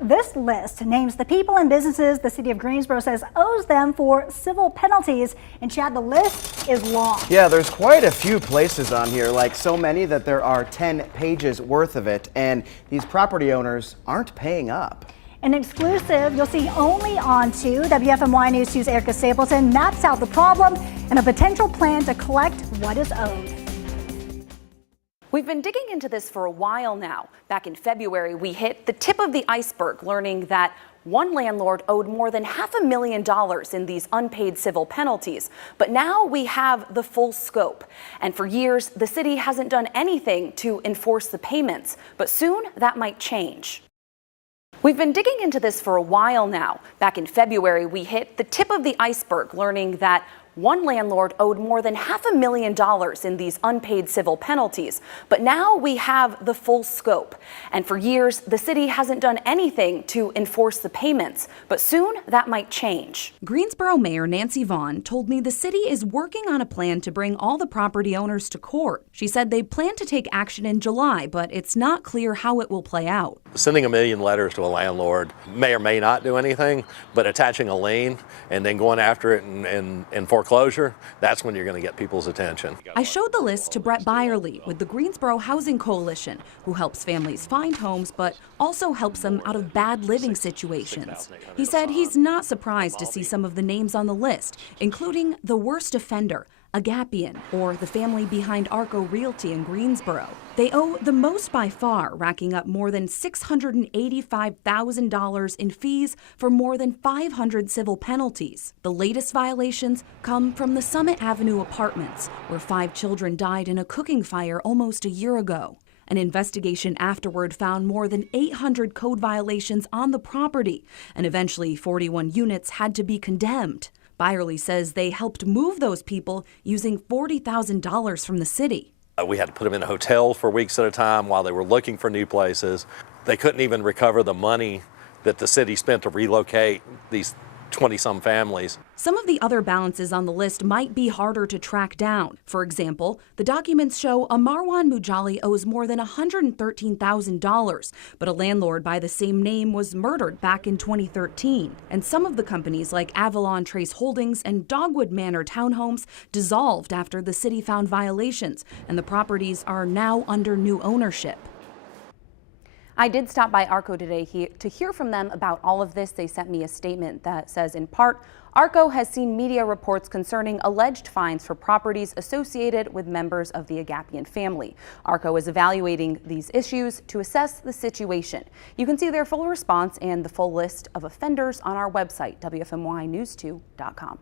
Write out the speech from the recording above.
This list names the people and businesses the City of Greensboro says owes them for civil penalties. And Chad, the list is long. Yeah, there's quite a few places on here, like so many that there are 10 pages worth of it, and these property owners aren't paying up. An exclusive you'll see only on 2. WFMY News 2's Erica Stapleton maps out the problem and a potential plan to collect what is owed. We've been digging into this for a while now. Back in February, we hit the tip of the iceberg, learning that one landlord owed more than $500,000 in these unpaid civil penalties. But now we have the full scope. And for years, the city hasn't done anything to enforce the payments. But soon, that might change. We've been digging into this for a while now. Back in February, we hit the tip of the iceberg, learning that one landlord owed more than $500,000 in these unpaid civil penalties. But now we have the full scope. And for years, the city hasn't done anything to enforce the payments. But soon, that might change. Greensboro Mayor Nancy Vaughn told me the city is working on a plan to bring all the property owners to court. She said they plan to take action in July, but it's not clear how it will play out. Sending a million letters to a landlord may or may not do anything, but attaching a lien and then going after it in foreclosure, that's when you're going to get people's attention. I showed the list to Brett Byerly with the Greensboro Housing Coalition, who helps families find homes but also helps them out of bad living situations. He said he's not surprised to see some of the names on the list, including the worst offender, Agapian, or the family behind Arco Realty in Greensboro. They owe the most by far, racking up more than $685,000 in fees for more than 500 civil penalties. The latest violations come from the Summit Avenue apartments, where 5 children died in a cooking fire almost a year ago. An investigation afterward found more than 800 code violations on the property, and eventually 41 units had to be condemned. Byerly says they helped move those people using $40,000 from the city. We had to put them in hotels for weeks at a time while they were looking for new places. They couldn't even recover the money that the city spent to relocate these 20-some families. Some of the other balances on the list might be harder to track down. For example, the documents show a Marwan Mujali owes more than $113,000, but a landlord by the same name was murdered back in 2013. And some of the companies like Avalon Trace Holdings and Dogwood Manor Townhomes dissolved after the city found violations, and the properties are now under new ownership. I did stop by Arco today to hear from them about all of this. They sent me a statement that says, in part, Arco has seen media reports concerning alleged fines for properties associated with members of the Agapian family. Arco is evaluating these issues to assess the situation. You can see their full response and the full list of offenders on our website, WFMYnews2.com.